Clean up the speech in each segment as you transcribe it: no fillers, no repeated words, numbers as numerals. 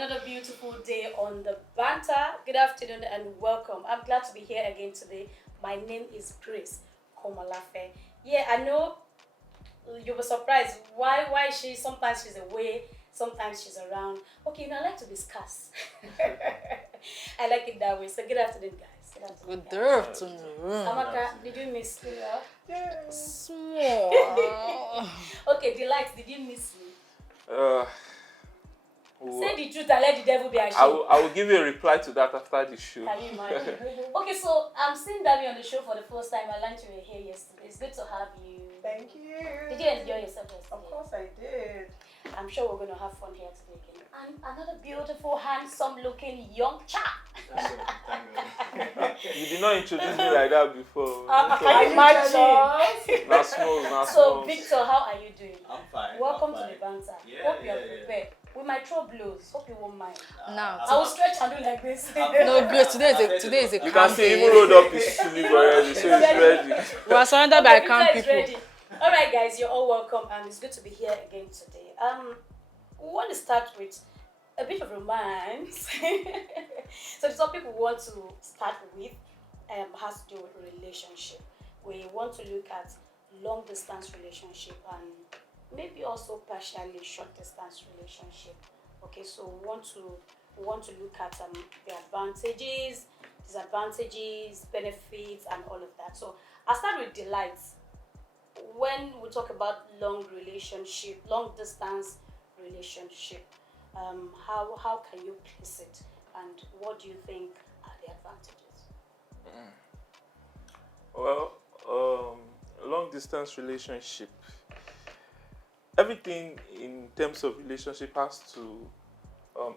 another beautiful day on the banter. Good afternoon and welcome. I'm glad to be here again today. My name is Grace Komalafe. Yeah, I know you were surprised. Why sometimes she's away, sometimes she's around. Okay, I like to discuss. I like it that way. So good afternoon, guys. Good afternoon. Amaka, did you miss me? Small. Okay, Delight, did you miss me? Uh, Say the truth and let the devil be ashamed. I will give you a reply to that after the show. Can you imagine? Okay, so I'm seeing Davi on the show for the first time. I learned you were here yesterday. It's good to have you. Thank you. Did you enjoy yourself yesterday? Of course I did. I'm sure we're going to have fun here today again. And another beautiful, handsome-looking young chap. You did not introduce me like that before. Can you imagine? Now small. So, Victor, how are you doing? I'm fine. Welcome I'm fine. to the banter. Yeah, Hope you're yeah. prepared. We might throw blows. Hope you won't mind. Now, I will stretch and do like this. no, Grace, today is a You can camp see day. even rolled up his sleeve already, so it's ready. We are surrounded by Okay, camp Victor is people. ready. All right, guys, you're all welcome, and it's good to be here again today. We want to start with a bit of romance. So the topic we want to start with has to do with relationship. We want to look at long distance relationship and maybe also partially short distance relationship. Okay, so we want to look at the advantages, disadvantages, benefits, and all of that. So I'll start with Delights. When we talk about long distance relationship, how can you place it, and what do you think are the advantages? Well, long distance relationship. Everything in terms of relationship has to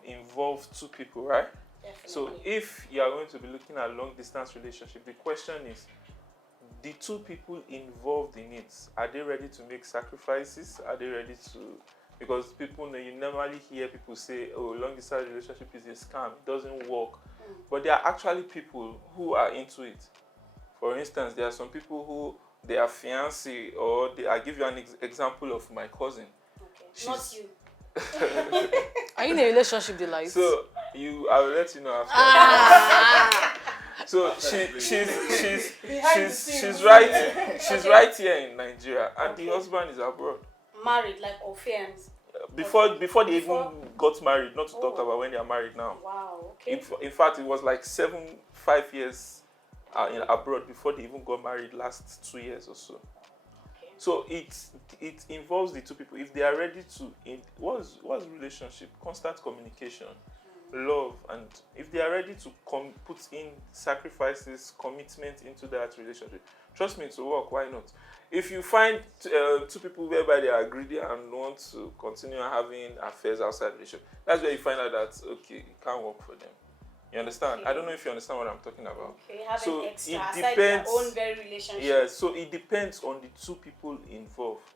involve two people, right? Definitely. So if you are going to be looking at long distance relationship, the question is, the two people involved in it, are they ready to make sacrifices? Are they ready to, because people know, you normally hear people say, oh, long distance relationship is a scam, it doesn't work. But there are actually people who are into it. For instance, there are some people who they are fiancé, or I'll give you an example of my cousin. Okay. Not you. Are you in a relationship, Delight? So I will let you know after. So she's right here in Nigeria, and the husband is abroad. Married, like, or fiancé? Before they even got married, not to talk about when they are married now. Wow. Okay. In fact, it was like 5 years abroad before they even got married last 2 years or so. Okay. So it involves the two people. If they are ready to, what's relationship? Constant communication, love, and if they are ready to put in sacrifices, commitment into that relationship, trust me, to work. Why not? If you find two people whereby they are greedy and want to continue having affairs outside the relationship, that's where you find out that okay, it can't work for them. You understand? Okay. I don't know if you understand what I'm talking about. Okay, having So extra it aside depends. their own very relationship. Yeah, so it depends on the two people involved.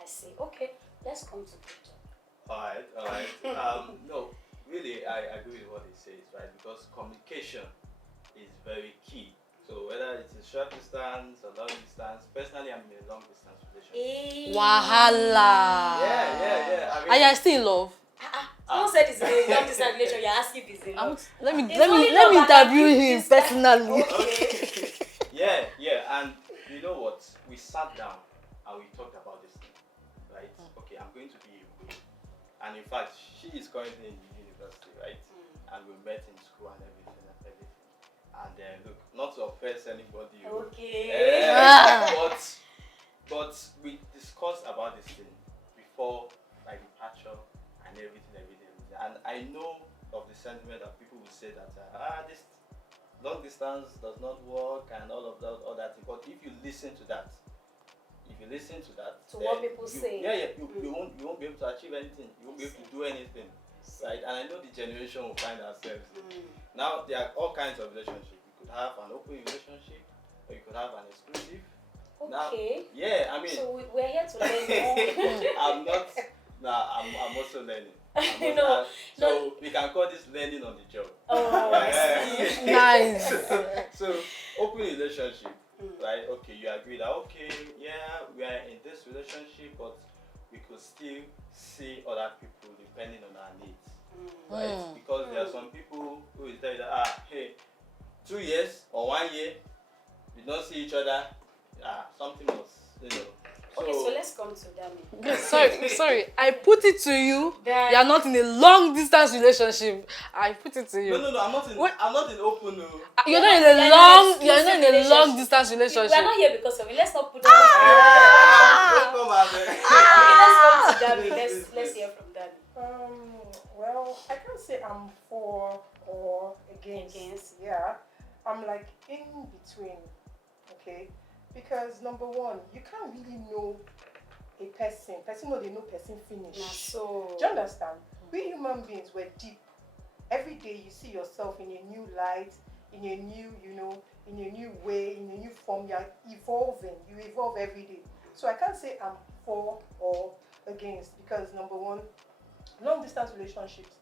I see. Okay, let's come to Victor. Alright. No, really, I agree with what he says, right? Because communication is very key. So whether it's a short distance or long distance, personally, I'm in a long distance relationship. Wahala. Yeah. I mean, Are you still in love? Someone said it's a long distance relation. You're asking if it's in love. Let me only love interview and him this- personally. Okay. yeah, and you know what? We sat down and we talked about this thing, right? Okay, I'm going to be away, and in fact, she is currently in the university, right? And we met in school and everything. And then look, not to offend anybody. Okay. But we discussed about this thing before my departure and everything. And I know of the sentiment that people will say that this long distance does not work and all of that, all that. But if you listen to that, To what people say. you won't be able to achieve anything. You won't be able to do anything, right? And I know the generation will find ourselves. Now there are all kinds of relationships. You could have an open relationship, or you could have an exclusive. Okay. Now, I mean, So we're here to learn more. I'm not. I'm also learning. No. We can call this learning on the job. Oh, I see. Nice. So open relationship, right? Okay, you agree that okay, yeah, we are in this relationship, but we could still see other people depending on our needs. Right? Because there are some people who will tell you that, hey, 2 years or 1 year, we don't see each other, something else, you know. Okay, so let's come to Dami. Sorry. I put it to you. That- You are not in a long distance relationship. I put it to you. No, I'm not in. What? I'm not in open. No. You're not in You're a in long. an You're not in a exclusive long relationship. distance We are relationship. not here because of it. Let's not put on Don't come out there. let's come to Dami. Let's hear from Dami. Well, I can't say I'm for or against. Yeah, I'm like in between. Okay, because number one, you can't really know a person. Person know they know person finish. Nah, so Do you understand? We human beings, we're deep. Every day you see yourself in a new light, in a new, in a new way, in a new form. You're evolving. You evolve every day. So I can't say I'm for or against because number one, long distance relationships,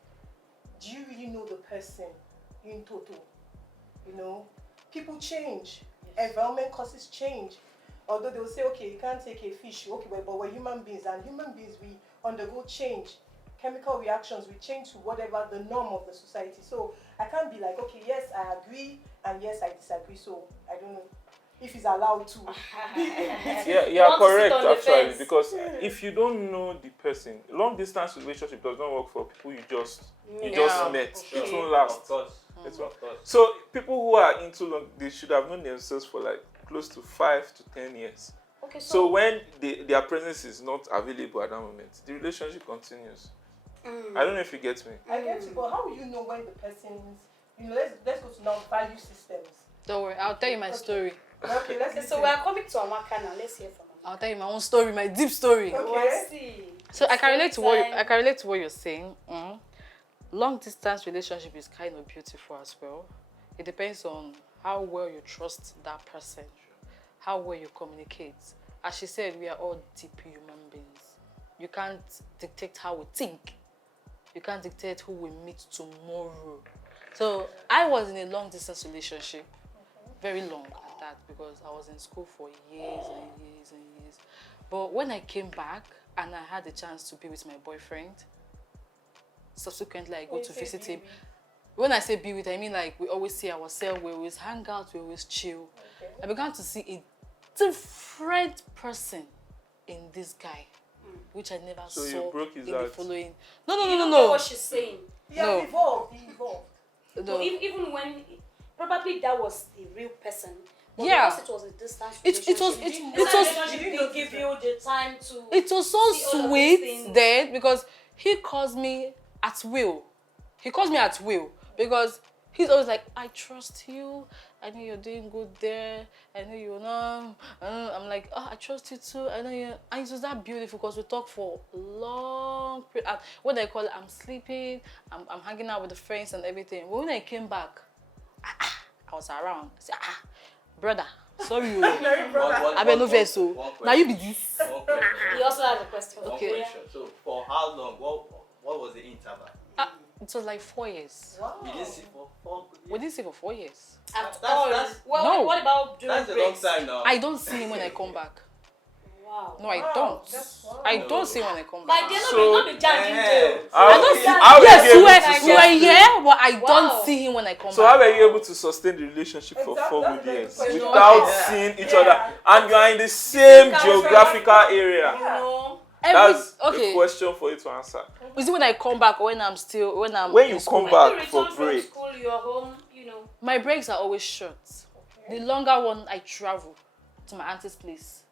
do you really know the person in total? People change. Environment causes change. Although they will say, okay, you can't take a fish, okay, but we're human beings, and human beings, we undergo change. Chemical reactions, we change to whatever the norm of the society. So I can't be like, okay, yes, I agree, and yes, I disagree. So I don't know if he's allowed to. Yeah, want to sit correct on the actually. fence. Because if you don't know the person, long distance relationship does not work for people you just Yeah. met. Okay. It won't last. Of course. It won't. Of course. So people who are into long, they should have known themselves for like close to 5 to 10 years. Okay, So when their presence is not available at that moment, the relationship continues. I don't know if you get me. I get you, but how will you know when the person's, let's go to now value systems. Don't worry. I'll tell you my Okay. story. Okay, let's so listen. we are coming to Amaka now. Let's hear from Amaka. I'll tell you my own story, my deep story. Okay. Oh, I see. So I can relate to what Time. I can relate to what you're saying. Long distance relationship is kind of beautiful as well. It depends on how well you trust that person, how well you communicate. As she said, we are all deep human beings. You can't dictate how we think. You can't dictate who we meet tomorrow. So I was in a long distance relationship, very long at that, because I was in school for years and years and years. But when I came back and I had the chance to be with my boyfriend, subsequently I go to visit him. When I say be with, I mean like we always see ourselves, we always hang out, we always chill. Okay. I began to see a different person in this guy, which I never So you saw broke his in the heart. following. You No, don't know what she's saying. He No. has evolved. He evolved. no. Even when probably that was the real person. But Yeah. because it was a distance It was relationship, it was relationship didn't give you the time to. it was so see all of these sweet things. then because he calls me at will. He calls me at will because he's always like, I trust you. I know you're doing good there. I know you're not. I'm like, oh, I trust you too. I know you. And it was that beautiful because we talk for long. When I call it, I'm sleeping. I'm hanging out with the friends and everything. But when I came back, I was around. I said, brother, sorry. I been no vessel. One Now you be question. this. One question. He also has a question. One Okay. question. So for how long? What was the interval? It was like 4 years. Wow. You didn't see for 4 We years? didn't see for 4 years. At That's- all. that's- Well, No. what about during That's a long breaks? time now. I don't see him when I come back. Wow. No, I Wow, don't. that's wow. I don't see him when I come My back. dear, So- not be judging Eh, too. How- I don't see. how were Yes, you able you to were sustain- here, but I Wow. don't see him when I come So how back. were you able to sustain the relationship for Exactly, 4 that's good the years question. without Yeah. seeing each Yeah. other, and you are in the same Country. geographical You area? know. That's okay. a question for you to answer. Is it when I come back or when I'm When you in school? come back When you for return from break, school, you're home, My breaks are always short. The longer one, I travel to my auntie's place.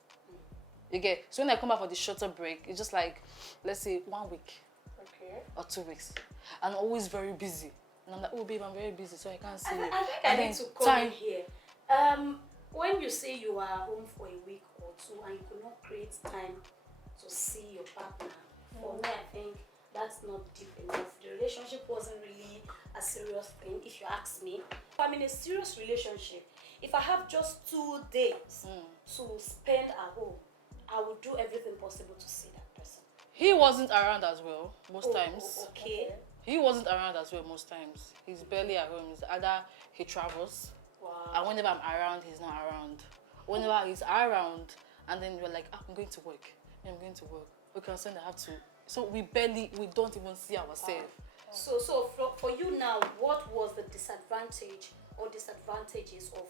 You get? So when I come back for the shorter break, it's just like, let's say 1 week Okay. or 2 weeks. I'm always very busy. And I'm like, oh babe, I'm very busy, so I can't see I you. think I And need then to come in here. When you say you are home for a week or two and you could not create time to see your partner, for me, I think that's not deep enough. The relationship wasn't really a serious thing, if you ask me. If I'm in a serious relationship, if I have just 2 days to spend at home, I will do everything possible to see that person. He wasn't around as well, most Oh, times. okay. He wasn't around as well most times. He's barely at home. It's either he travels, Wow. and whenever I'm around, he's not around. Whenever he's around, and then you're like, I'm going to work. I'm going to work. okay, I'm saying I have to. So we don't even see ourselves. So for you now, what was the disadvantage or disadvantages of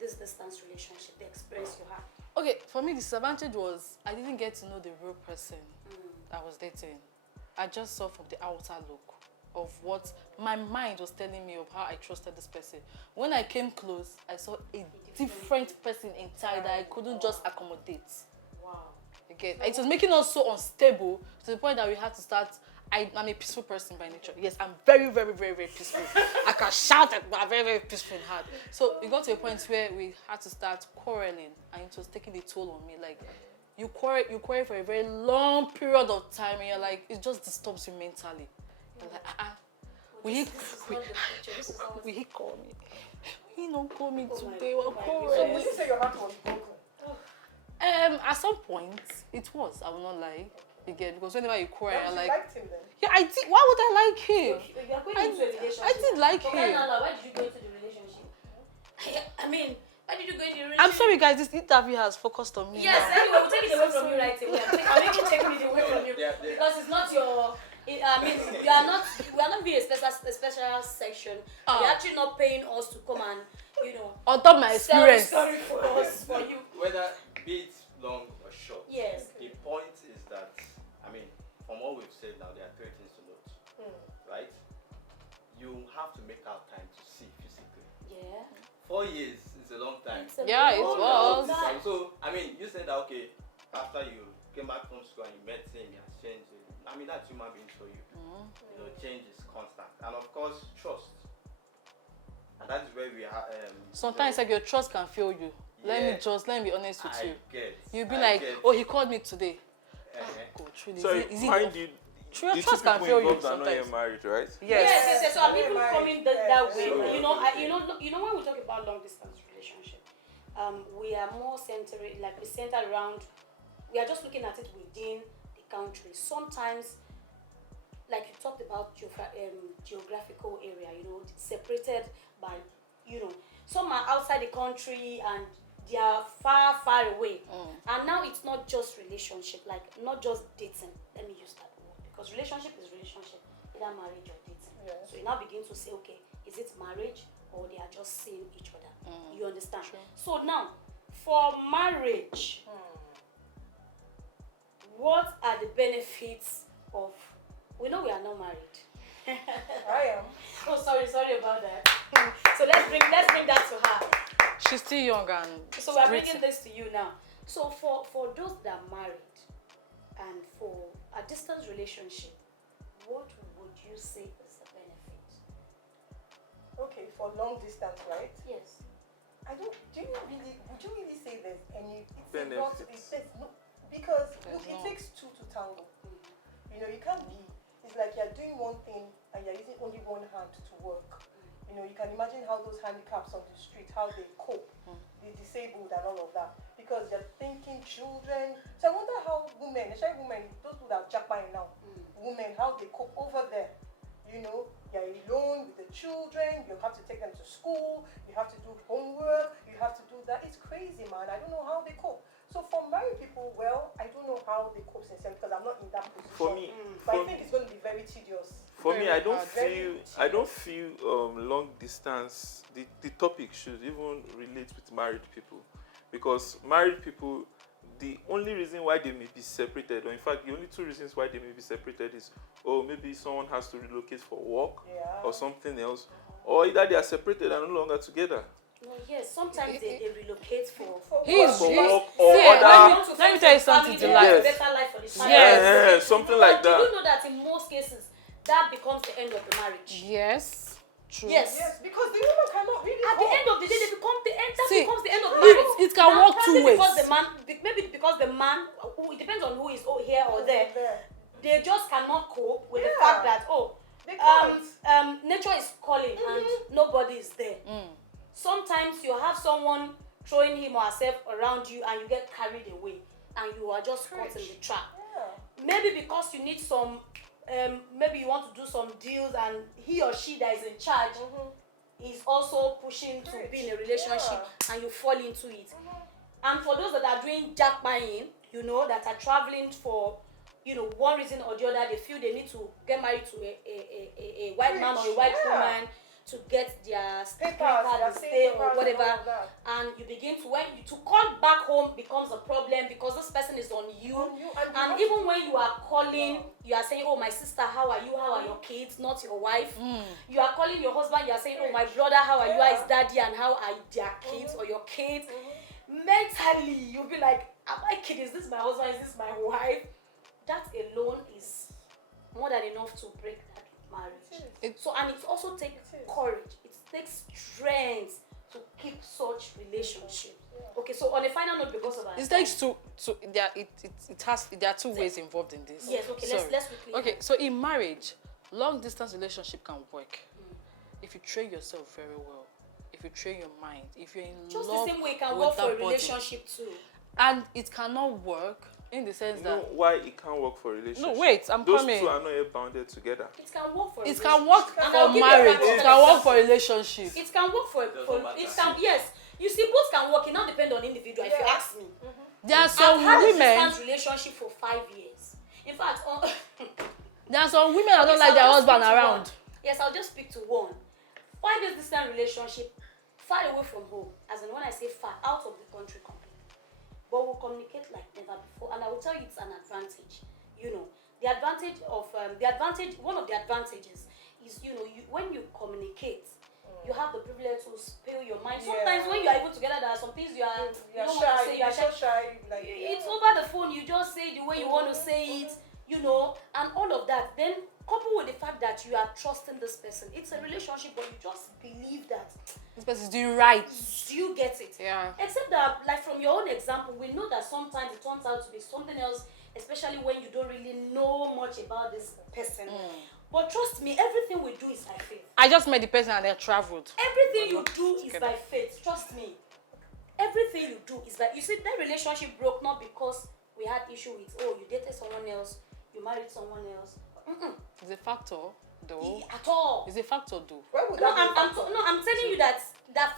this distance relationship, the experience you had? Okay, for me, the disadvantage was I didn't get to know the real person I was dating. I just saw from the outer look of what my mind was telling me of how I trusted this person. When I came close, I saw a different person inside that I couldn't just accommodate. Wow. Again, it was making us so unstable to the point that we had to start. I'm a peaceful person by nature. Yes, I'm very, very, very, very peaceful. I can shout, but I'm very, very peaceful in heart. So it got to a point where we had to start quarreling, and it was taking a toll on me. Like, you quarrel for a very long period of time, and you're like, it just disturbs you mentally. You're like, will he call me? Will he not call me today? We're So quarreling. would you say your heart was broken? At some point, it was. I will not lie. Again, because whenever you quarrel, You you're like, liked him then? yeah, I did. Why would I like him? You are going into a relationship. I did like Forget him. now, why did you go into the relationship? I mean, why did you go into the relationship? I'm sorry, guys. This interview has focused on me. Yes, now. anyway, we'll take it away from you right away. I'll make you take it away from you because it's not your. I mean, we are not being a special section. You're actually not paying us to come and On top of my sell the experience. story for us for you. Whether be it long or short. Yes. The point is that, I mean, from what we've said now, there are three things to note, right? You have to make out time to see physically. Yeah. 4 years is a long time. Yeah, it was. So, I mean, you said that, okay, after you came back from school and you met him, he has changed. I mean, that's human beings for you. You know, change is constant. And of course, trust. And that is where we are. Sometimes like your trust can fail you. Let me be honest with you. You'll be like, oh, he called me today. God, truly. So Is it mind you, True, the two trust can people fail you involved are not sometimes. yet married, right? Yes. So I'm even coming that way. So- You know when we talk about long distance relationship, we are more centered, like we center around. We are just looking at it within the country. Sometimes, like you talked about geographical area, separated by, some are outside the country and they are far, far away. And now it's not just relationship, like not just dating. Let me use that word because relationship is relationship, either marriage or dating. Yes. So you now begin to say, okay, is it marriage or they are just seeing each other? You understand? True. So now, for marriage, what are the benefits of? We know we are not married. I am. Oh, sorry about that. So let's bring that to her. She's still young and So we're bringing this to you now. So for those that are married and for a distance relationship, what would you say is the benefit? Okay, for long distance, right? Yes. Would you really say there's any Benefits. Because There's look, it not. takes two to tango. You can't be, it's like you're doing one thing and you're using only one hand to work. You can imagine how those handicaps on the street, how they cope, the disabled and all of that. Because you're thinking children. So I wonder how women, especially women, those who are jackpotting now, women, how they cope over there. You're alone with the children, you have to take them to school, you have to do homework, you have to do that. It's crazy, man. I don't know how they cope. So for married people, well, I don't know how they cope sincerely because I'm not in that position. For me, But I think it's going to be very tedious. For me, I Very don't feel long distance. The topic should even relate with married people, because married people, the only reason why they may be separated, or in fact, the only two reasons why they may be separated is, maybe someone has to relocate for work or something else, or either they are separated and no longer together. No, yes. Sometimes they relocate for. He's For he- work see, or let other. me tell you something, They Delight. want a Yes. better life for the family. Yes. Something But like do that. you know that in most cases that becomes the end of the marriage? Yes. True. Yes. Yes, because the woman cannot really At the cope. end of the day, they become the end. That See, becomes the end of marriage. it can work two Probably ways. Because the man, maybe because the man, it depends on who is here or there. They just cannot cope with the Yeah. fact that They can't. nature is calling and nobody is there. Sometimes you have someone throwing him or herself around you and you get carried away and you are just caught in the trap. Yeah. Maybe because you need some, maybe you want to do some deals and he or she that is in charge is also pushing to be in a relationship and you fall into it. And for those that are doing jack buying, that are traveling for one reason or the other, they feel they need to get married to a white man or a white woman to get their green card to stay or whatever, and you begin to call back home becomes a problem because this person is on you, and even when you are calling, you are saying, oh, my sister, how are you, how are your kids, not your wife. You are calling your husband, you are saying, oh, my brother, how are you, how is daddy, and how are their kids or your kids. Mentally you'll be like, am I kidding, is this my husband, is this my wife? That alone is more than enough to break that marriage. And it also takes courage, it takes strength to keep such relationships. Okay, so on a final note, because of our it takes there are two ways involved in this. Yes, okay, let's quickly. Okay, so in marriage, long distance relationship can work if you train yourself very well, if you train your mind, if you're in just love the same way it can with work for a that body. relationship too. And it cannot work in the sense You know that why it can't work for relationship? no, wait, I'm Those coming. two are not yet bounded together. It can work for a It can work relationship. And I'll for give you a marriage. practical It can work example. for relationship. It can work for doesn't matter. it can, yes. You see, both can work. It now depends on individual. If you ask me, There are some I've had a women. distance relationship for 5 years. In fact, There are some women that don't like their husband around. Yes, I'll just speak to one. 5 years distance relationship, far away from home. As in when I say far, out of the country completely. But we'll communicate like never before, and I will tell you it's an advantage. The advantage of one of the advantages is when you communicate, you have the privilege to spill your mind. Sometimes when you are even together, there are some things you don't want to say. You are shy. It's over the phone. You just say the way you want to say it, and all of that. Then coupled with the fact that you are trusting this person, it's a relationship, but you just believe that This person is doing right. you get it. Yeah. Except that, like from your own example, we know that sometimes it turns out to be something else, especially when you don't really know much about this person. But trust me, everything we do is by faith. I just met the person and they traveled. Everything you do is by faith. Trust me. Everything you do is by. You see, that relationship broke not because we had issue with, you dated someone else, you married someone else. It's a factor, though. At all. It's a factor, though. I'm telling you that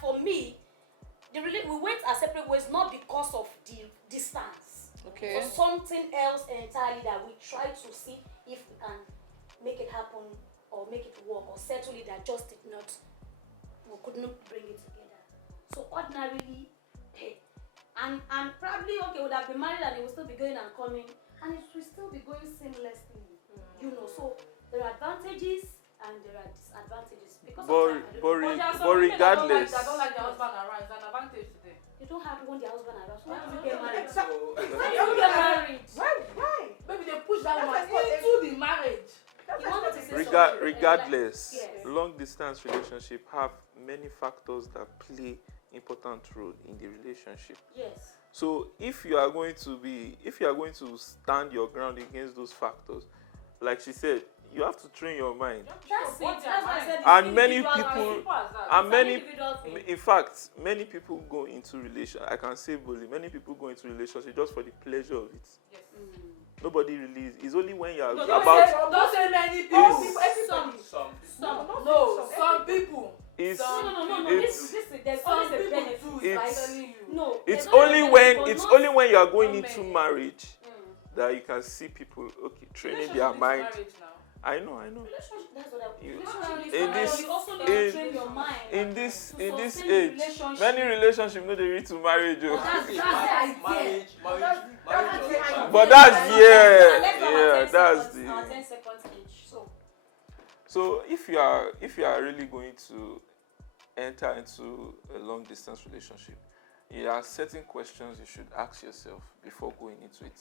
for me, we went our separate ways not because of the distance. Okay. For something else entirely that we try to see if we can make it happen or make it work or settle it, that just we could not bring it together. So ordinarily, and probably would have been married and it will still be going and coming, and it will still be going seamlessly. So there are advantages and there are disadvantages because regardless, I don't like their husband around. It's an advantage today. you don't have to want their husband around. So why do you get married? Why Why do you get married? Why? Maybe they push that woman That's what into the marriage. You wanted to say something. regardless, Yes. long distance relationship have many factors that play important role in the relationship. Yes. So if you are going to stand your ground against those factors, like she said, you have to train your mind. That's it. That's why I said And many in fact, many people go into I can say bully. Many people go into relationship just for the pleasure of it. Yes. Nobody really. It's only when you are Don't say many people. Some people. It's No. it's Listen, there's always a benefit. it's there's only always when benefit, but it's not- only when you are going not into many. marriage that you can see people training their mind. I know. Relationship, that's what I You- relationship in is this- fine, you also need in- to train your mind. In this To age, sustain the relationship. many relationships no dey reach to marriage. That's the idea. Marriage But that's Let's have yeah, that's our 10 the. seconds each. So if you are really going to enter into a long distance relationship, there are certain questions you should ask yourself before going into it.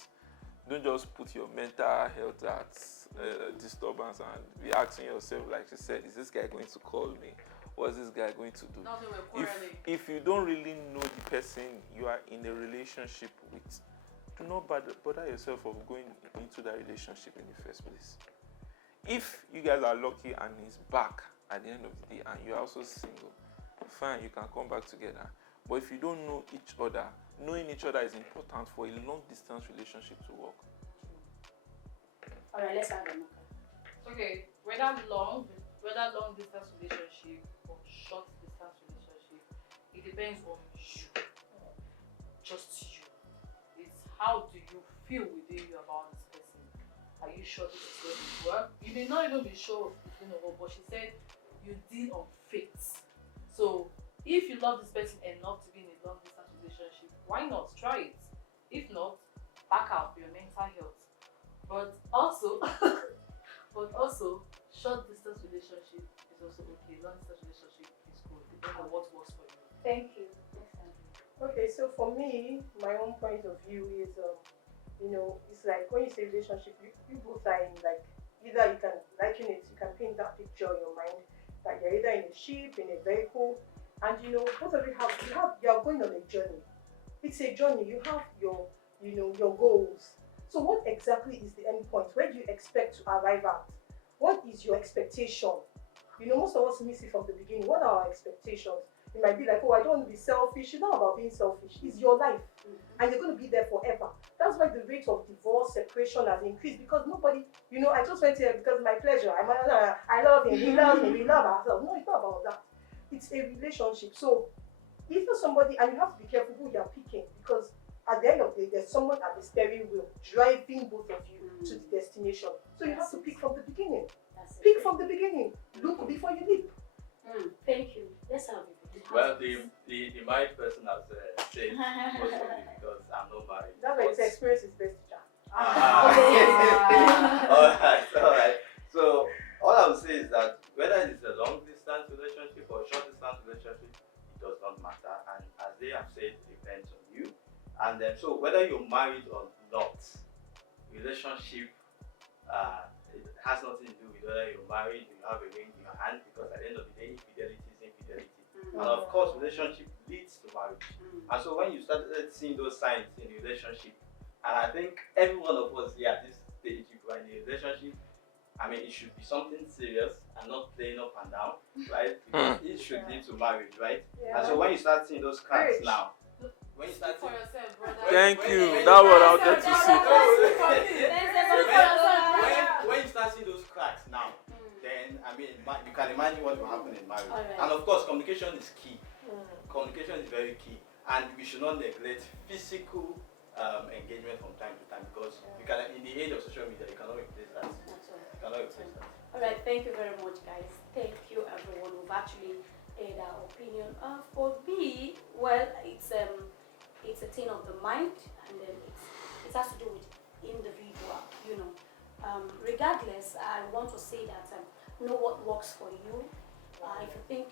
Don't just put your mental health at disturbance and be asking yourself, like she said, is this guy going to call me? What is this guy going to do? If you don't really know the person you are in a relationship with, do not bother yourself of going into that relationship in the first place. If you guys are lucky and he's back at the end of the day and you're also single, fine, you can come back together. But if you don't know each other, knowing each other is important for a long distance relationship to work. Alright, let's have them. Okay, whether long distance relationship or short distance relationship, it depends on you. Just you. It's how do you feel within you about this person. Are you sure this is going to work? You may not even be sure it's going to work, but she said you deal on faith. So if you love this person enough to be in a long distance relationship, why not try it? If not, back out for your mental health. But also, short distance relationship is also okay. Long distance relationship is good. Depends on what works for you. Thank you. Okay, so for me, my own point of view is, it's like when you say relationship, you both are in like, either you can liken it, you can paint that picture in your mind that you're either in a ship, in a vehicle, and both of you are going on a journey. It's a journey. You have your goals. So what exactly is the end point? Where do you expect to arrive at? What is your expectation? Most of us miss it from the beginning. What are our expectations? It might be like, oh, I don't want to be selfish. It's not about being selfish. It's your life. And you're going to be there forever. That's why the rate of divorce, separation has increased, because nobody, I just went here because of my pleasure. I love him. He loves me. We love ourselves. No, it's not about that. It's a relationship. So if you're somebody, and you have to be careful who you're picking, because at the end of the day, there's someone at the steering wheel driving both of you to the destination. So you have to pick from the beginning. Pick from the beginning. Look before you leap. Thank you. Let's have it. Well, the married person has said most of it because I'm not married. That's why it's experience is best teacher. Alright. So all I would say is that whether it's a long distance relationship or a short distance relationship, it does not matter. And as they have said, it depends on you. And so whether you're married or not, relationship it has nothing to do with whether you're married, you have a ring in your hand, because at the end of the day, infidelity is infidelity. And of course, relationship leads to marriage. And so when you started seeing those signs in a relationship, and I think every one of us here at this stage, if we're in a relationship, I mean, it should be something serious and not playing up and down, right? Because it should lead to marriage, right? Yeah. And so when you start seeing those cracks now, when you start For yourself, brother. Thank you. That's what I wanted to say. when you start seeing those cracks now, then I mean, you can imagine what will happen in marriage. Alright. And of course, communication is key. Communication is very key, and we should not neglect physical engagement from time to time, because you can, in the age of social media, you cannot replace that. You cannot replace that. Alright, thank you very much, guys. Thank you, everyone who've actually aired our opinion. For me, well, it's a thing of the mind, and then it has to do with individual. Regardless, I want to say that know what works for you. If you think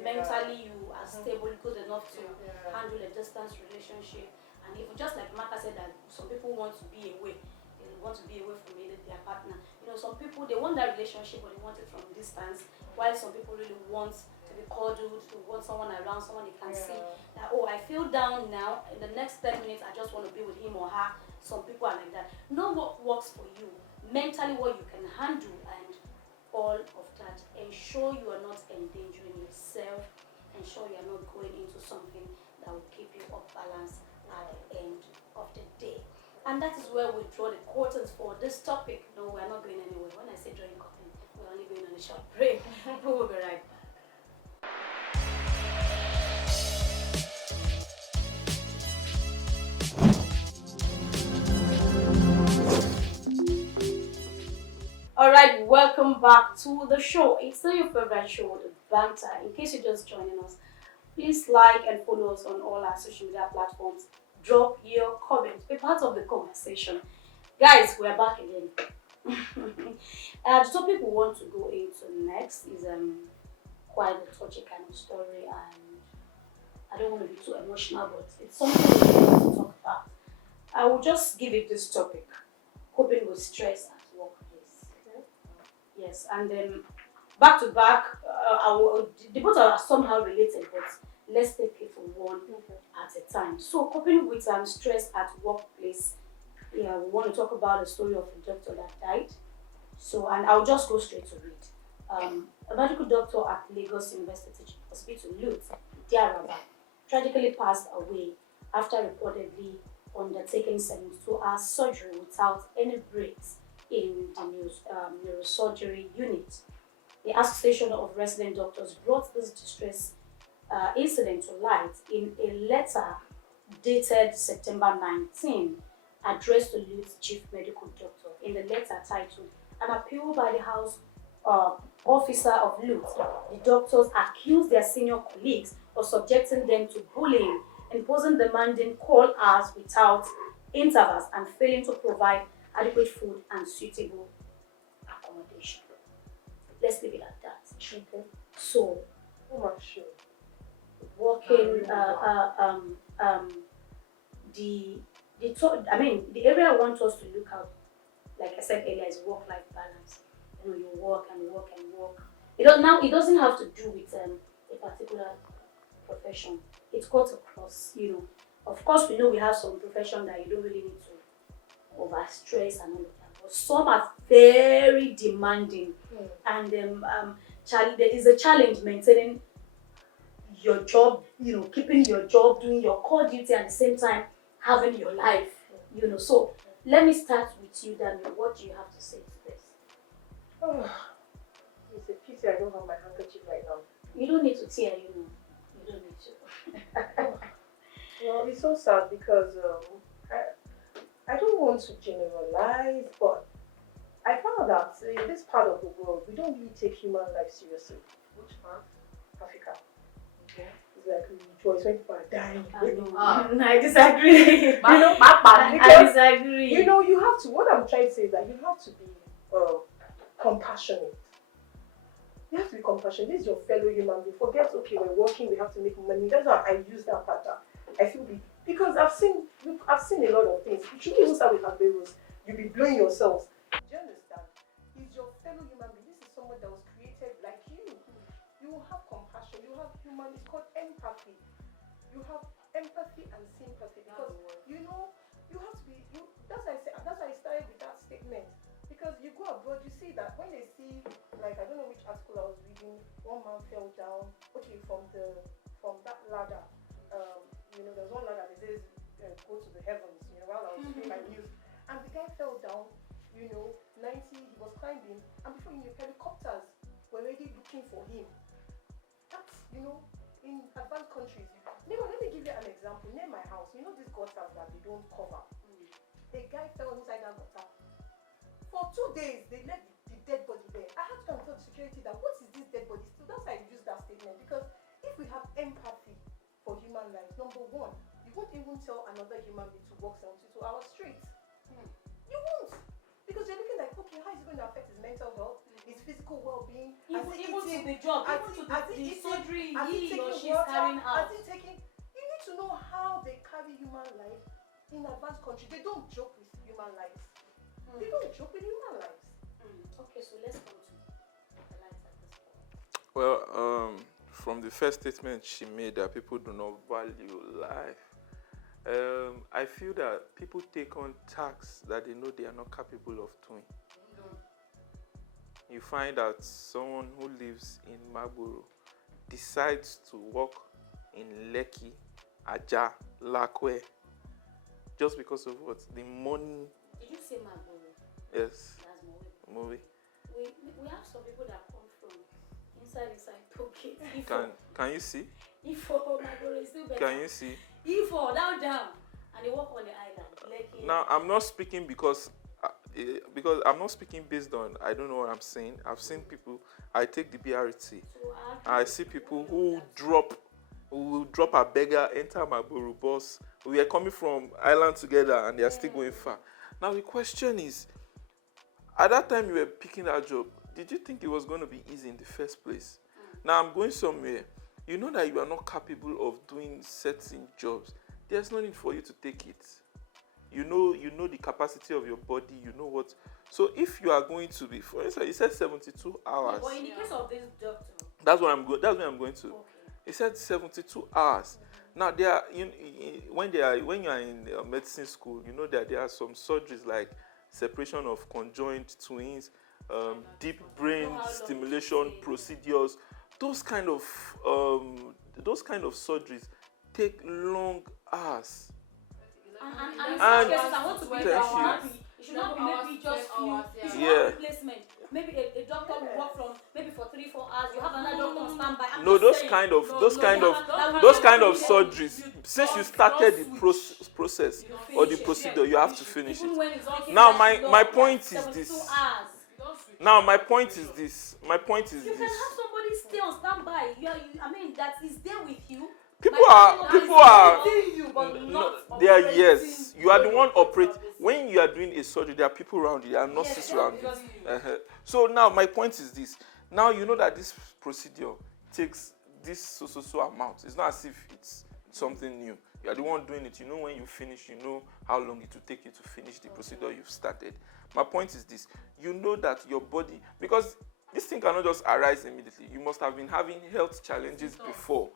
mentally you are stable, good enough to handle a distance relationship, and even just like Martha said, that some people want to be away. They want to be away from their partner. Some people, they want that relationship, but they want it from distance, while some people really want to be cuddled, to want someone around, someone they can see that, oh, I feel down now, in the next 10 minutes I just want to be with him or her. Some people are like that. Know what works for you, mentally what you can handle, and all of that. Ensure you are not endangering yourself. Ensure you are not going into something that will keep you off balance at the end of the day. And that is where we draw the curtains for this topic. No, we're not going anywhere. When I say drawing curtain, we're only going on a short break. We will be right back. Alright, welcome back to the show. It's still your favorite show, The Banter. In case you're just joining us, please like and follow us on all our social media platforms. Drop your comments. Be part of the conversation. Guys, we're back again. The topic we want to go into next is quite a touchy kind of story, and I don't want to be too emotional, but it's something we need to talk about. I will just give it this topic: coping with stress at workplace. Yes, and then back to back, the both are somehow related, but let's take it from one at a time. So, coping with stress at workplace. Yeah, we want to talk about the story of a doctor that died. So, and I'll just go straight to it. A medical doctor at Lagos University Teaching Hospital, LUTH, Diaraba, tragically passed away after reportedly undertaking 72-hour surgery without any breaks in the neurosurgery unit. The Association of Resident Doctors brought this distress incident to light in a letter dated September 19, addressed to LUTH's chief medical doctor, in the letter titled An Appeal by the House Officer of Lut, the doctors accused their senior colleagues of subjecting them to bullying, imposing demanding call hours without intervals, and failing to provide adequate food and suitable accommodation. Let's leave it at that. Okay. So, Oh, my sure. working, the area I want us to look out, like I said earlier, is work-life balance. You know, you work and work and work. It doesn't have to do with a particular profession. It cuts across, you know. Of course, we know we have some profession that you don't really need to overstress and all of that. But some are very demanding, and there is a challenge maintaining your job, you know, keeping your job, doing your core duty, and at the same time having your life, you know. So let me start with you, Dami. What do you have to say to this? Oh, it's a pity I don't have my handkerchief right now. You don't need to tear, you know. You don't need to. Well, it's so sad because I don't want to generalize, but I found that in this part of the world, we don't really take human life seriously. Which part? Africa. It's like we rejoice when people are dying. I disagree. I disagree. You know, you have to, what I'm trying to say is that you have to be compassionate. You have to be compassionate. This is your fellow human being. Forget, okay, we're working, we have to make money. That's why I use that pattern. I feel because I've seen a lot of things. You should even start with Aberos. You'll be blowing yourselves. Do you understand? He's your fellow human being. This is someone that was created like you. You will have compassion. You have human. It's called empathy. You have empathy and sympathy because you know you have to be. That's why I started with that statement. Because you go abroad, you see that when they see, like, I don't know which article I was reading, one man fell down. Okay, from that ladder. You know, there's one ladder that says go to the heavens. You know, while I was reading my news, and the guy fell down. You know, 90. He was climbing, and before you know, helicopters were already looking for him. That's, you know, in advanced countries. Let me give you an example. Near my house, you know these gutters that they don't cover. The guy fell inside that gutter. For 2 days, they left the dead body there. I had to come tell the security that what is this dead body? So that's why I use that statement, because if we have empathy for human life, number one, you won't even tell another human being to walk 72 hours straight. You won't, because you're looking like, okay, how is it going to affect his mental health, his physical well-being, Even to the job, even to the surgery he or she's carrying out. You need to know how they carry human life in advanced countries. They don't joke with human lives. They don't joke with human lives. Okay, so let's come to the lights at this point. Well, from the first statement she made that people do not value life, I feel that people take on tasks that they know they are not capable of doing. You find that someone who lives in Magboro decides to work in Lekki, Aja, Lakwe, just because of what? The money. Did you say Magboro? Yes. That's Movie. We have some people that come from inside Phuket. Can you see? Ifo, Magboro is still better. Can you see? Ifo, down, and they walk on the island. Lekki. Now I'm not speaking because I'm not speaking based on I don't know what I'm saying. I've seen people. I take the BRT. So I see people who will drop a beggar, enter Magboro bus. We are coming from island together and they are still going far. Now the question is, at that time you were picking that job, did you think it was going to be easy in the first place? Now I'm going somewhere. You know that you are not capable of doing certain jobs. There's no need for you to take it. You know the capacity of your body. You know what. So if you are going to be, for instance, you said 72 hours. But in the case of this doctor, That's where I'm going to. okay. He said 72 hours. Now there are when you are in medicine school, you know that there are some surgeries like separation of conjoined twins, deep brain stimulation procedures. Those kind of surgeries take long hours. And in some cases, I want to be happy. It should not be maybe just few. It should not be placement. maybe a doctor will work from maybe for 3-4 hours. You have another doctor on standby. I'm No, just those saying. kind of That surgeries. Since you started the process or the procedure, you have to finish even it. when it's taking Now, that my long, point like is 72 this. hours. Now, my point is this. You can have somebody stay on standby. I mean, that is there with you. People are. Seeing you, but No, not they are operating yes. You are the one your operating. services. When you are doing a surgery, there are people around you. There are nurses Yes, around you. because So now my point is this. Now you know that this procedure takes this so amount. It's not as if it's something new. You are the one doing it. You know when you finish, you know how long it will take you to finish the procedure you've started. My point is this. You know that your body, because this thing cannot just arise immediately. You must have been having health challenges before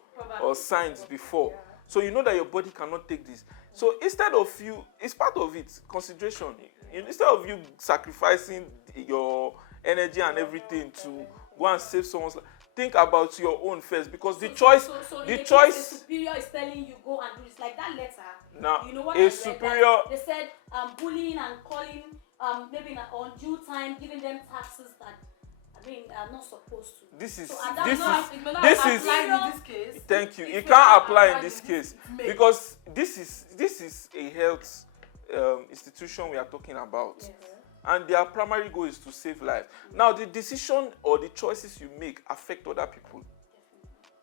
or signs before. So you know that your body cannot take this. So instead of you, it's part of it, consideration. Instead of you sacrificing your energy and everything to go and save someone's life, think about your own first, because the choice. A superior is telling you go and do this, like that letter. Now, You know what a I read, superior. that they said bullying and calling maybe in on due time, giving them taxes that are not supposed to. This is So, and that's this not- is it may not this apply is. in this case. Thank you. It It may can't not apply in this case May. because this is a health institution we are talking about. Yes. And their primary goal is to save life. Now, the decision or the choices you make affect other people.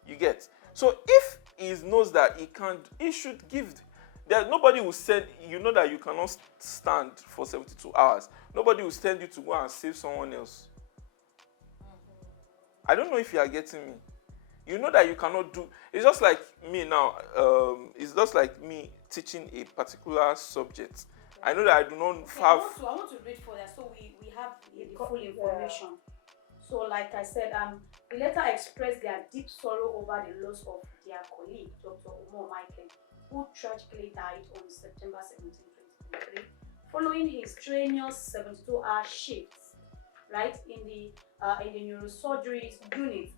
You get? So, if he knows that he should give. There, nobody will send. You know that you cannot stand for 72 hours. Nobody will send you to go and save someone else. I don't know if you are getting me. You know that you cannot do. It's just like me now. It's just like me teaching a particular subject. I know that I do not have. I want to read for that so we have the full information. So like I said, the letter expressed their deep sorrow over the loss of their colleague, Dr. Omar Michael, who tragically died on September 17, 2023, following his strenuous 72-hour shifts, right, in the neurosurgery unit.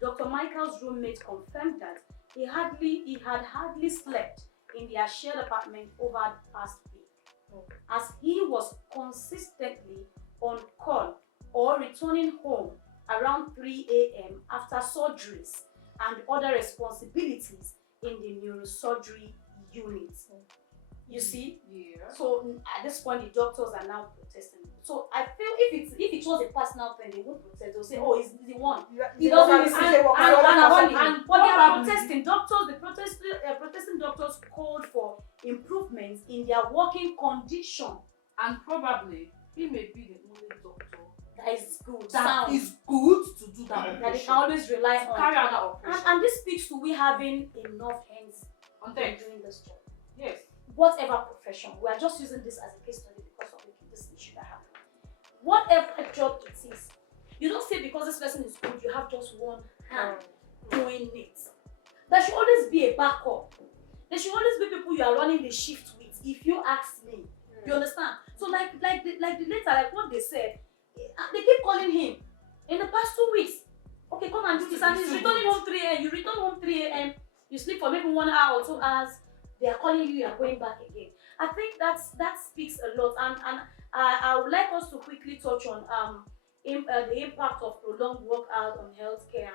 Dr. Michael's roommate confirmed that he had hardly slept in their shared apartment over the past week, as he was consistently on call or returning home around 3 a.m. after surgeries and other responsibilities in the neurosurgery unit. You see? Yeah. So at this point, the doctors are now protesting. So I feel if it was a personal thing, they won't protest. They'll say, "Oh, he's the one." He doesn't listen. But they are protesting. The protesting doctors called for improvements in their working condition. And probably he may be the only doctor That is good. that Sound. is good to do that That they operation. can always rely To on. carry out that operation. And this speaks to we having enough hands On in deck. doing this job. Yes. Whatever profession, we are just using this as a case study because of this issue that happened. Whatever job it is, you don't say because this person is good, you have just one hand doing it. There should always be a backup. There should always be people you are running the shift with, if you ask me. You understand? So like the letter, like what they said, they keep calling him in the past 2 weeks. Okay, come and do this. And he's returning home 3 a.m. You return home 3 a.m. You sleep for maybe 1 hour or 2 hours. They are calling you are going back again. I think that speaks a lot. And I would like us to quickly touch on the impact of prolonged work hours on healthcare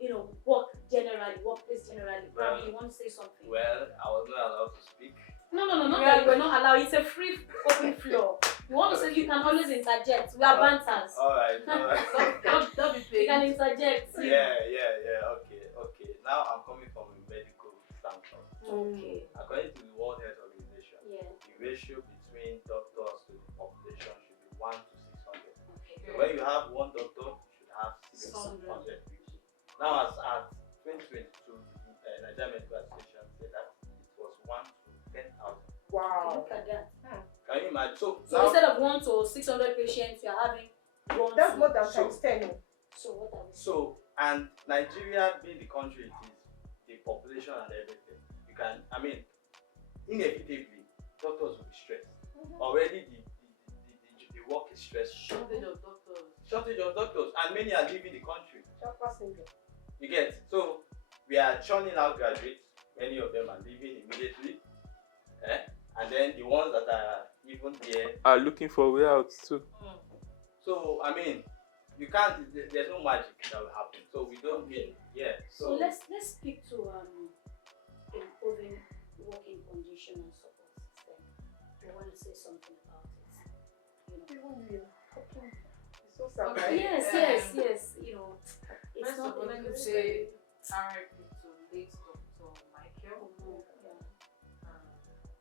and workplace generally. Probably you want to say something. Well, I was not allowed to speak. No, that you were not allowed. It's a free open floor. You want to say you can always interject. We are banters. Alright. Don't be You paid. can interject. Yeah. Okay. Now I'm coming from a medical standpoint. Okay. According to the World Health Organization, Yeah. the ratio between doctors to the population should be 1 to 600. Okay. So when you have one doctor, you should have 600 people. Now, as at 2022, the Nigerian Medical Association said that it was 1 to 10,000. Wow. Look at that. Can you imagine? So So instead of 1 to 600 patients, you are having 1 That's to. more than times 10. So what are we saying? So, and Nigeria being the country it is, the population and everything, inevitably, doctors will be stressed. Already the work is stressful. Shortage of doctors, and many are leaving the country. You get? So, we are churning out graduates, many of them are leaving immediately. And then the ones that are even there. Are looking for way out too. So, you can't. There's no magic that will happen. So we don't mean. Yeah. So let's speak to improving working condition and support system. I want to say something about it. Even you talking, it's so sad. Okay. Yes. It's First not of all, let me say RIP to late Dr. Michael.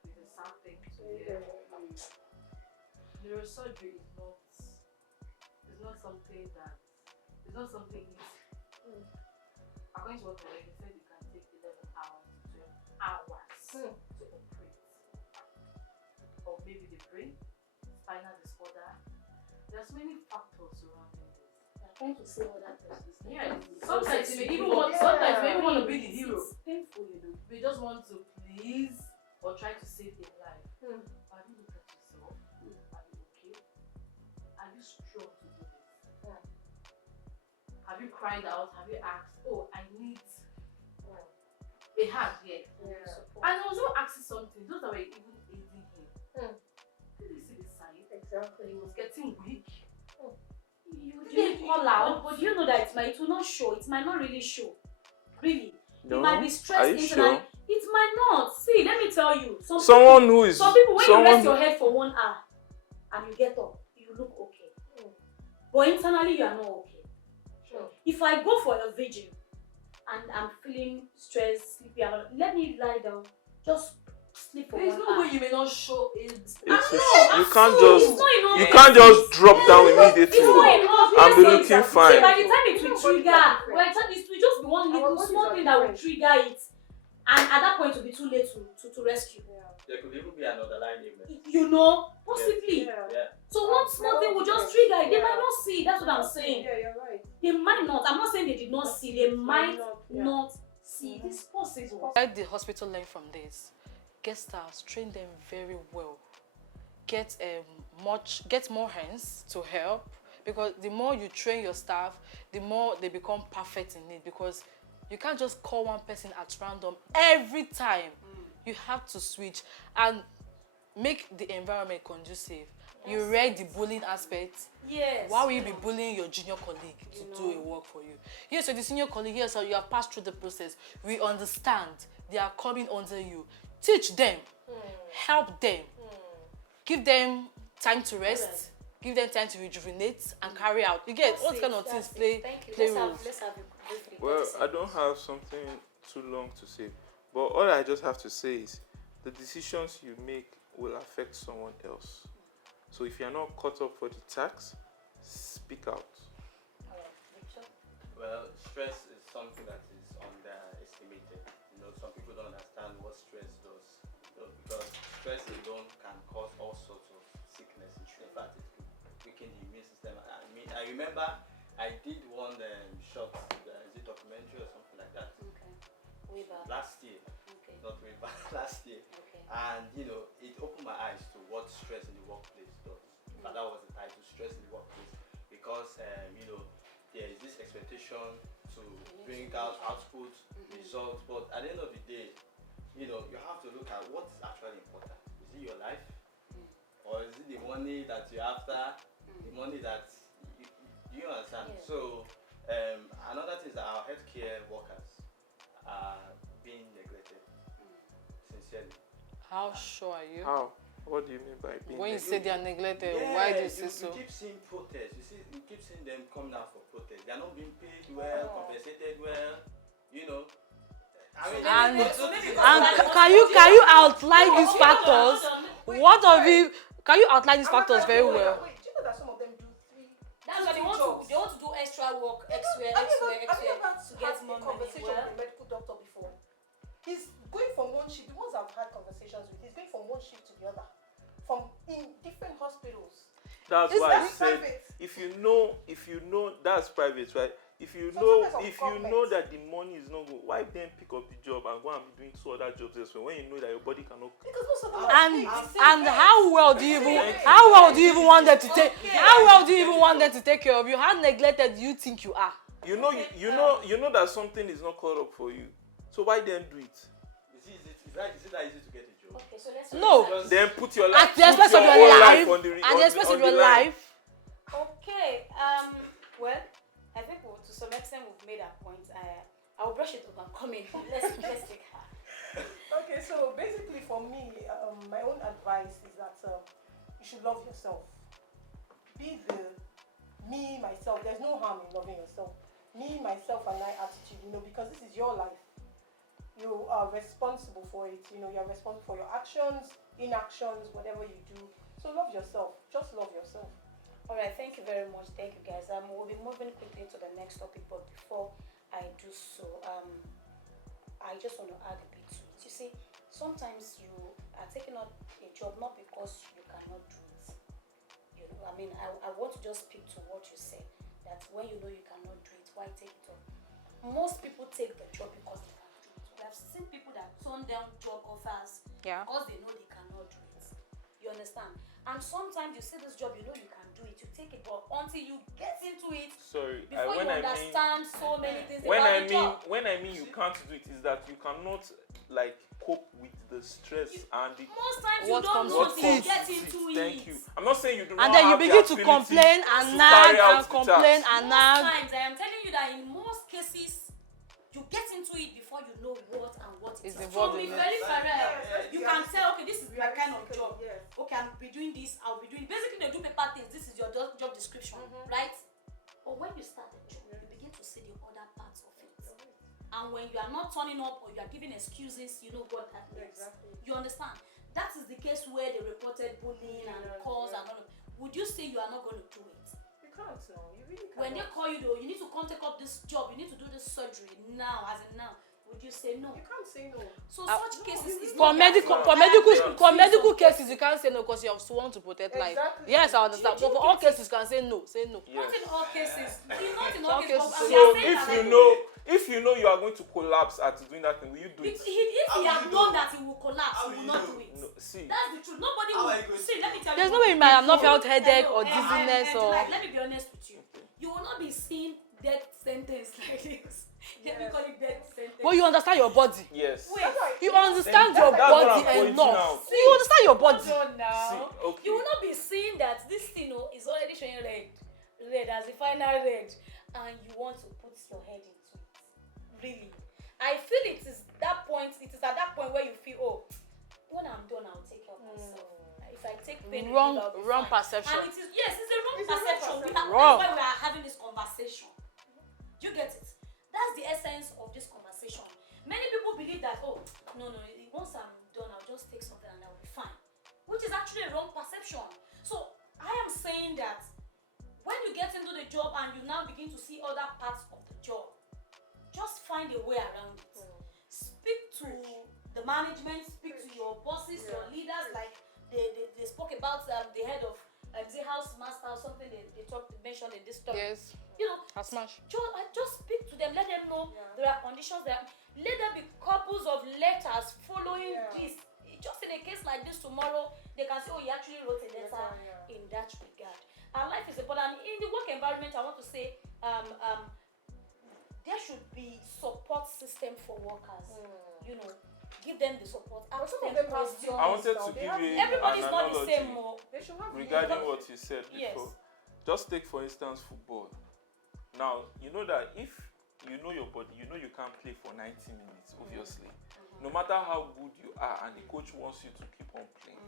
It's a sad thing to hear. Neurosurgery is not something easy. According to what I said, you can take 11 hours to 12 hours to operate. Or maybe the brain, spinal disorder. There's many factors surrounding this. I'm trying to say what that person is. Yeah. Sometimes you may even want to be the hero. It's painful, We just want to please or try to save their life. Have you looked at yourself? Are you okay? Are you strong to do this? Have you cried out? Have you asked, oh, I need a hand here? Support. And also asking something, those that were even aiding him. Did you see the sign? Exactly. He was getting weak. You didn't call out, but you know that it will not show. It might not really show. Really. No. You might be Are stressed you internally. sure? It might not. See, let me tell you. Someone who is Some people, when you someone rest your head for 1 hour and you get up, you look okay. But internally, you are not okay. Sure. If I go for a vigil and I'm feeling stressed, sleepy, let me lie down. Just sleep for There's 1 no hour. way you may not show it. you can't It's just not enough. you can't just drop down It's immediately not enough. and be Yes, looking See, fine. by the time it will trigger, different. by the time it will just be one Our little bodies small are thing that will different. trigger it, and at that point it will be too late to rescue. There could even be an underlying illness. Possibly. Yeah. So one small thing will just trigger it. They might not see. That's what I'm saying. Yeah, you're right. They might not. I'm not saying they did not see. They might yeah. not see. This possible. Let the hospital learn from this. Get staffs, train them very well. Get more hands to help, because the more you train your staff, the more they become perfect in it. Because you can't just call one person at random every time. You have to switch and make the environment conducive. You read the bullying aspect. Yes. Why will you be bullying your junior colleague to do a work for you? Yes, so the senior colleague, yes, so you have passed through the process. We understand. They are coming under you. Teach them. Help them. Give them time to rest. Give them time to rejuvenate and carry out. You get what kind of things play roles. Let's have a briefly. Well, I don't have something too long to say, but all I just have to say is the decisions you make will affect someone else. So if you're not caught up for the tax, speak out. Well, stress is something that is underestimated. Some people don't understand what stress does. Because stress alone can cause all sorts of sicknesses. In fact, it could weaken the immune system. I remember I did one short, is it documentary or something like that? Okay. Way back. Last year. Okay. Not way back, last year. Okay. And it opened my eyes to what stress in the workplace does. But that was the title, stress in the workplace, because there is this expectation to bring out output, results. But at the end of the day, you have to look at what's actually important. Is it your life, or is it the money that you're after? The money that you understand. Yeah. So another thing is that our healthcare workers are being neglected. Sincerely. How sure are you? How? What do you mean by being When you neglected? say they are neglected, why do you say so? You keep seeing protests. You keep seeing them coming out for protest. They are not being paid well, compensated well. I mean, And can you outline these factors? What of it? Can you outline these factors very well? Wait, do you know that some of them do three? That's why they want to do extra work, elsewhere Have you to ever get had more a money. conversation with a medical doctor before? He's going from one shift. The ones I've had conversations with, he's going from one shift to the other, from in different hospitals. That's Is why I that said private? if you know that's private, right? If you Sometimes know of if you government. know that the money is not good, why then pick up the job and go and be doing 2 other jobs elsewhere when you know that your body cannot? Because most of them are And paid the same and rate. how well do you even want them to take? How well do you even want them to take care of you? How neglected do you think you are? You know that something is not caught up for you. So why then do it? is it that easy to get a job? Okay, so let's No. Because Then put your life, At the expense of your whole life, on the at the expense of your line. life. Okay. Well, I think to some extent we've made our point. I'll brush it over. Come in. Let's take her. Okay, so basically for me, my own advice is that you should love yourself. Be the me, myself. There's no harm in loving yourself. Me, myself, and I attitude, because this is your life. You are responsible for it. You're responsible for your actions, inactions, whatever you do. So love yourself. Just love yourself. All right, thank you very much. Thank you, guys. We'll be moving quickly to the next topic, but before I do so, I just want to add a bit to it. You see, sometimes you are taking up a job not because you cannot do it. I want to just speak to what you said, that when you know you cannot do it, why take it up? Most people take the job because they can do it. We have seen people that turn down job offers because they know they cannot do it. You understand? And sometimes you see this job, you know you can do it, you take it, but until you get into it, before you understand so many things about the job. When I mean you can't do it, is that you cannot cope with the stress and the most times you what don't comes know with until you it. get into it. Thank you. I'm not saying you do not And then you have begin the to ability complain and to nag carry out and the complain task. and Most nag. times, I am telling you that in most cases, you get into it before you know what it is. It's involved So in with it. very Pharrell, Yes, you can tell, okay, this is my kind of Realistically, job. yes. Okay, I'll be doing this, I'll be doing. Basically, they do paper things. This is your job description, right? But when you start the job, you begin to see the other parts of it. And when you are not turning up or you are giving excuses, you know what that means. Exactly. You understand? That is the case where they reported bullying and calls and all of. Would you say you are not going to do it? You can't, no. You really can't. When they call you though, you need to come take up this job, you need to do this surgery now, as in now. Would you say no? You can't say no. So such cases is For not medical, that- for I medical, agree with for you medical some cases, you can't say no because you have sworn to protect life. Exactly. Yes, I understand. Do you But for all get it? cases, you can say no. Say no. Not in all cases. Not in Some all cases. cases But we say are So saying that if you know you are going to collapse at doing that thing, will you do it? if he had known that he will collapse, he will not do it. No, see. That's the truth. Nobody How are you will. going See, let me tell There's you. no way you might have not felt Hello, headache or hello, dizziness or. like, let me be honest with you. You will not be seeing death sentence like this. Let me call it death sentence. But you understand your body. Yes. Wait. You understand That's your what I'm body pointing enough. out. You understand your body. Hold on now. See, okay. You will not be seeing that this thing is already showing red as the final red, and you want to put your head into it. Really, I feel it is that point. It is at that point where you feel, oh, when I'm done, I'll take care of myself. If I take pain, Wrong I'll be wrong fine. perception. And it is it's a wrong It's a wrong perception. perception. Wrong. That's why we are having this conversation. You get it? That's the essence of this conversation. Many people believe that, oh, no, once I'm done, I'll just take something and I'll be fine, which is actually a wrong perception. So I am saying that when you get into the job and you now begin to see other parts of the job, just find a way around it. Speak to the management, speak to your bosses, your leaders, like they spoke about the head of the house master or something they mentioned in this story. Yes. You know, Smash. just speak to them, let them know there are conditions there. Let there be couples of letters following this. Just in a case like this tomorrow, they can say, oh, he actually wrote a letter in that regard. Our life is important. In the work environment, I want to say there should be support system for workers. You know, give them the support. But Ask some of them them have questions. I wanted to give you Everybody's an not the analogy same. They should have regarding what you said Yes. before. Just take for instance football. Now you know that if you know your body, you know you can't play for 90 minutes, obviously. No matter how good you are and the coach wants you to keep on playing.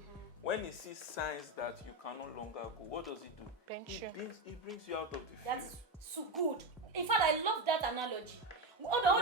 When he sees signs that you can no longer go, what does he do? Bench you. He brings you out of the That's field. so good. In fact, I love that analogy. Hold on.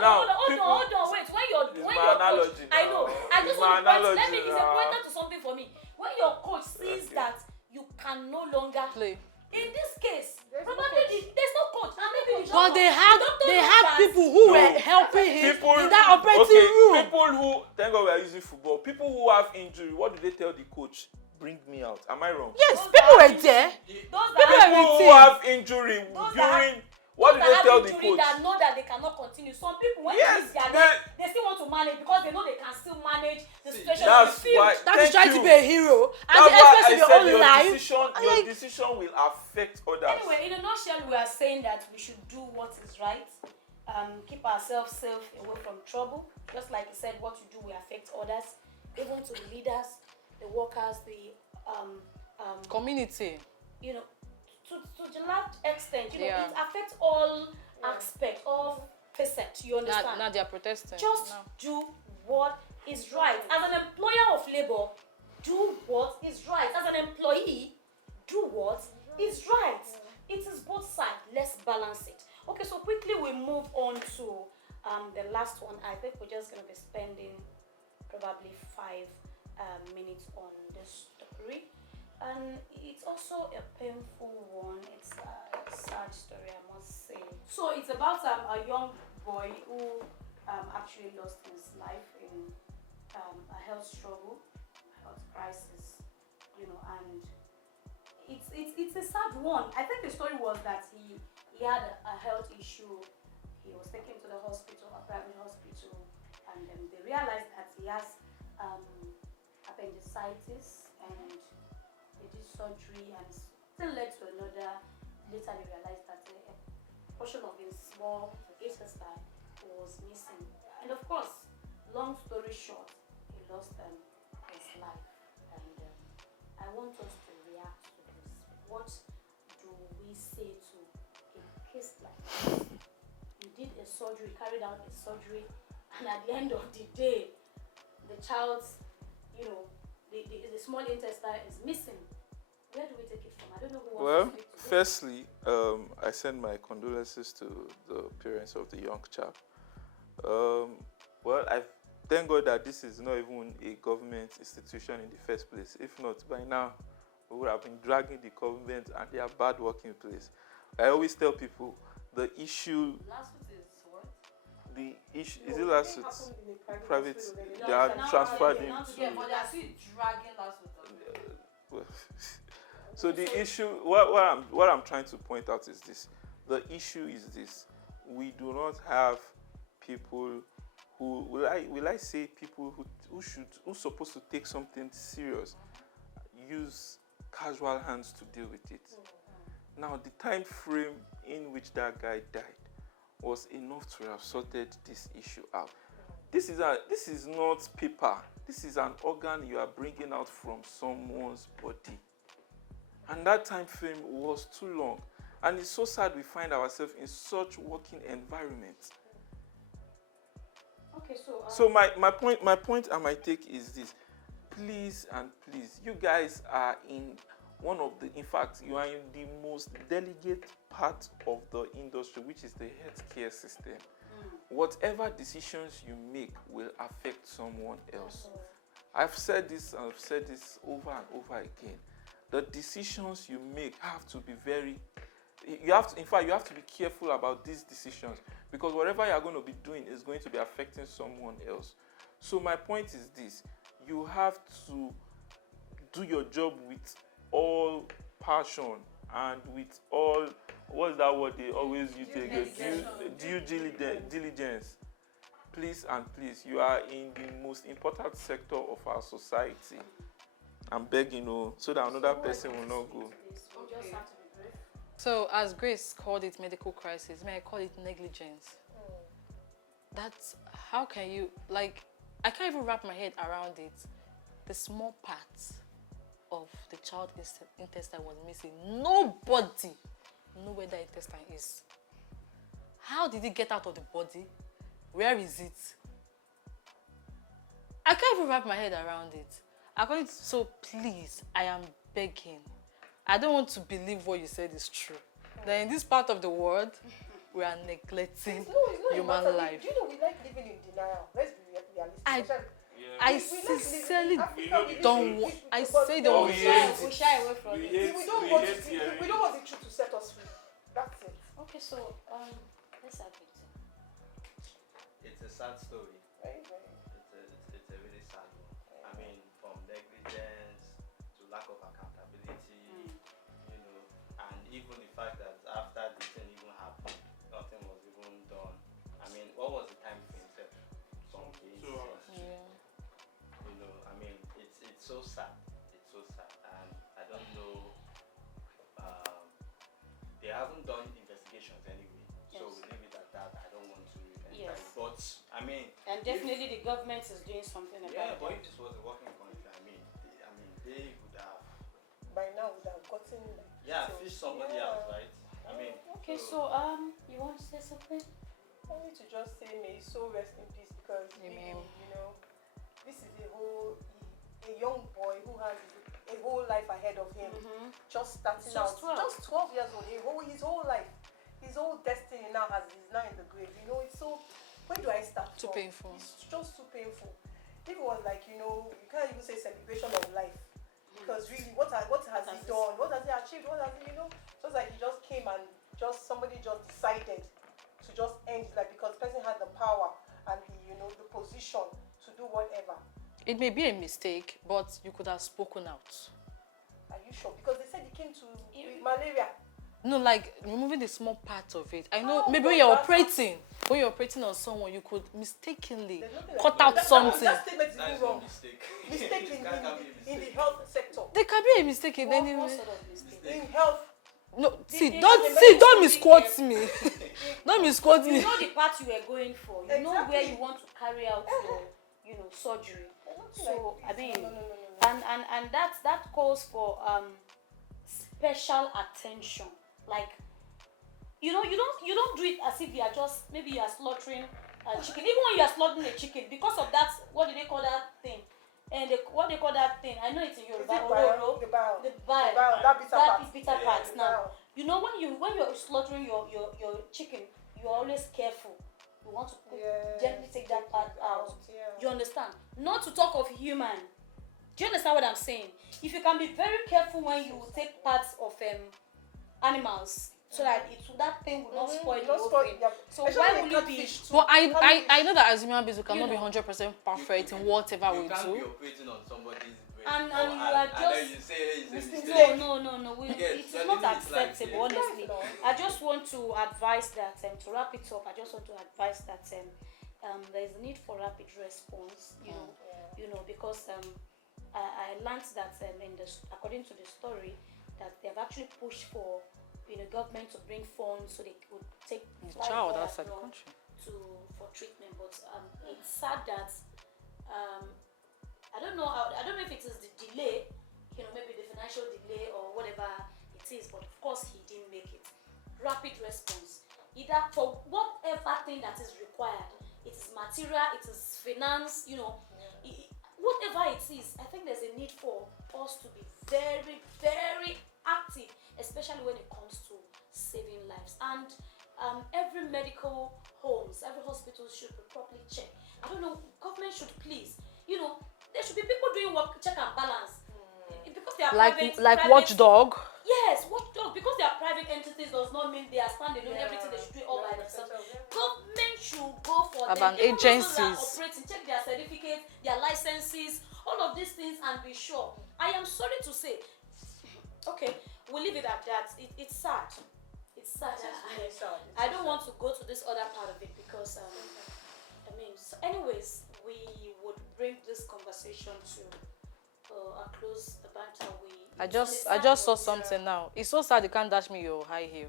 Wait. When your coach, I know. I just want to point. Let me. It's a pointer to something for me. When your coach sees that you can no longer Play. in this case, There's no probably there's no coach, and maybe the But doctor- they had the doctor they knows had that- people who No. were helping him People in that operating room. People who thank God we are using football. People who have injury, what do they tell the coach? Bring me out. Am I wrong? Yes, Those people that were there. Those People that were People who team. have injury Those during what do that they have tell the injury coach? that know that they cannot continue. Some people when Yes, they miss their they- leg, they still want to manage because they know they can still manage the situation on the That's field. why. That is thank trying you. to be a hero. And That's the why express I in your said own your life. decision, decision will affect others. Anyway, in a nutshell, we are saying that we should do what is right, keep ourselves safe away from trouble. Just like you said, what you do will affect others, even to the leaders, the workers, the Community. you know, to the large extent, you know, Yeah. it affects all aspects, all facets. You understand? Now they are protesting. Just now. do what is right. As an employer of labor, do what is right. As an employee, do what is right. It is both sides. Let's balance it. Okay, so quickly we move on to the last one. I think we're just going to be spending probably 5 minutes on this story. And it's also a painful one. It's a sad story, I must say. So it's about a young boy who actually lost his life in a health struggle, health crisis, you know, and it's a sad one. I think the story was that he had a health issue. He was taken to the hospital, a private hospital, and they realized that he has appendicitis, and they did surgery, and still led to another. Later they realized that a portion of his small intestine was missing, and of course, long story short, he lost his life. And I want us to react to this. What do we say to a case like this? You did a surgery, carried out a surgery, and at the end of the day, the child's, you know, the small intestine is missing. Where do we take it from? I don't know who Well, wants to speak to this. firstly, I send my condolences to the parents of the young chap. Well, I thank God that this is not even a government institution in the first place. If not, by now, we would have been dragging the government and their bad working place. I always tell people the issue, Last week is what? the issue, is it last week? happened in a Private, hospital already. they are Now- transferred now- now- into. Yeah, but they are still dragging last week. Well, so the issue, what I'm trying to point out is this: the issue is this: we do not have people who will I say people who's supposed to take something serious use casual hands to deal with it. Now the time frame in which that guy died was enough to have sorted this issue out. This is not paper. This is an organ you are bringing out from someone's body. And that time frame was too long. And it's so sad we find ourselves in such working environments. Okay, so So my point and my take is this. Please and please, you guys are in in fact, you are in the most delicate part of the industry, which is the healthcare system. Whatever decisions you make will affect someone else. I've said this and I've said this over and over again. The decisions you make have to be you have to be careful about these decisions, because whatever you are going to be doing is going to be affecting someone else. So my point is this: you have to do your job with all passion and with all, what's that word they always use again? Due diligence. Please and please, you are in the most important sector of our society. I'm begging you, so that another person will not go. we just have to be brave. So, as Grace called it medical crisis, may I call it negligence? That's, how can you, like, I can't even wrap my head around it. The small parts of the child's intestine was missing. Nobody know where that intestine is. How did it get out of the body? Where is it? I can't even wrap my head around it. So please, I am begging. I don't want to believe what you said is true. That in this part of the world, we are neglecting It's not human a matter. life. Do you know we like living in denial? Let's be realistic. I- Especially- I we like living in sincerely Africa, we don't live want. in- I because say we don't Oh, want. yes. We shy away from We it. hate- we don't we want hate to, hearing we don't want the truth to set us free. That's it. Okay, so let's have it. It's a sad story. Very, very. It's a really sad one. I mean, from negligence to lack of accountability, you know, and even the fact that after the thing even happened, nothing was even done. I mean, what was the time frame set? Some days. Yeah. You know, I mean, it's so sad. It's so sad, and I don't know. They haven't done investigations anyway, so Yes. we leave it at that. I don't want to enter Yes. it, but I mean. And definitely the government is doing something about Yeah, it. but if this was a working country, they would have, By now, we would have gotten like. yeah, details. fish somebody Yeah. Okay, so you want to say something? I need to just say may his soul rest in peace because Amen. really, this is a young boy who has a whole life ahead of him. Just starting out, Just 12. just 12 years old, his whole life, his whole destiny now is now in the grave. It's so, where do I start Too from? painful. It's just too painful. If it was like, you can't even say celebration of life. Because really, what has he done? What has he achieved? What has he, just like he just came and somebody just decided to just end his life because the person had the power and the position to do whatever. It may be a mistake, but you could have spoken out. Are you sure? Because they said he came with malaria. No, like removing the small part of it. I know Oh, maybe but when you're that's operating on someone, you could mistakenly There's nothing like cut that. out That something. statement is That even is no wrong. mistake. Mistake It can't be a in the mistake. health sector. There can be a mistake in What anyway. sort of mistake? In health. No, see, they don't have a don't very misquote big, me. Don't misquote You me. know the path you were going for. You know where Exactly. you want to carry out your, surgery. There's nothing So like this. I mean, No. and that calls for special attention. Like, you don't do it as if you are just maybe you are slaughtering a chicken. Even when you are slaughtering a chicken, because of that, what do they call that thing? And what they call that thing? I know it's in Yoruba. Ororo. The bile. The bile. That bitter That part. is bitter Yeah, part. the Now, when you're slaughtering your chicken, you are always careful. You want to gently take that part out. Yeah. You understand? Not to talk of human. Do you understand what I'm saying? If you can be very careful when you take parts of animals, so that that thing will not spoil the whole thing. So why will you be? But I know that as human beings we cannot be 100% perfect in whatever we You can't be do. operating on somebody's brain. And or you are and then just you say it's a No, mistake. no. Yes, It your is not limit is like, acceptable, yeah. honestly. I just want to advise that to wrap it up. I just want to advise that there is a need for rapid response. Because I learned that according to the story that they have actually pushed for government to bring funds so they could take The child outside the abroad country. for treatment. But it's sad that I don't know if it is the delay, maybe the financial delay or whatever it is, but of course he didn't make it. Rapid response, either for whatever thing that is required, it is material, it is finance, whatever it is. I think there's a need for us to be very, very active, especially when it comes to saving lives. And every medical homes, every hospital should be properly checked. I don't know, government should please, there should be people doing work, check and balance. Because they are private, watchdog. Yes, watchdog. Because they are private entities does not mean they are standalone. Everything they should do it all by themselves. Government should go for them. Even those that are operating, check their certificates, their licenses, all of these things, and be sure. I am sorry to say. Okay, we'll leave it at that. It's sad. It's sad. I don't want to go to this other part of it because anyways, we would bring this conversation to a close. The banter I just saw something now. It's so sad you can't dash me your high heel.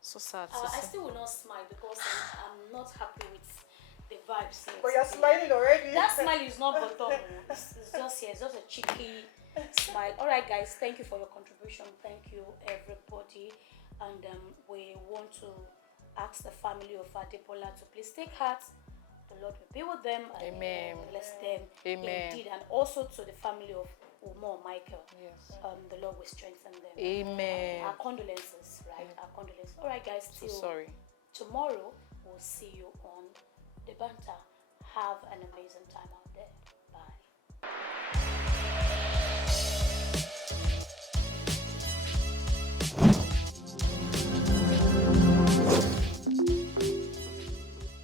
So sad. I still will not smile because I'm not happy with the vibes here. But you're smiling already. That smile is not bottom. It's just here. It's just a cheeky smile. All right, guys. Thank you for your contribution. Thank you, everybody. And we want to ask the family of Adepola to please take heart. The Lord will be with them and Amen. bless them. Amen. Indeed, and also to the family of Umo Michael. Yes. The Lord will strengthen them. Amen. Our condolences, right? Our condolences. All right, guys. So sorry. Tomorrow we'll see you on the banter. Have an amazing time.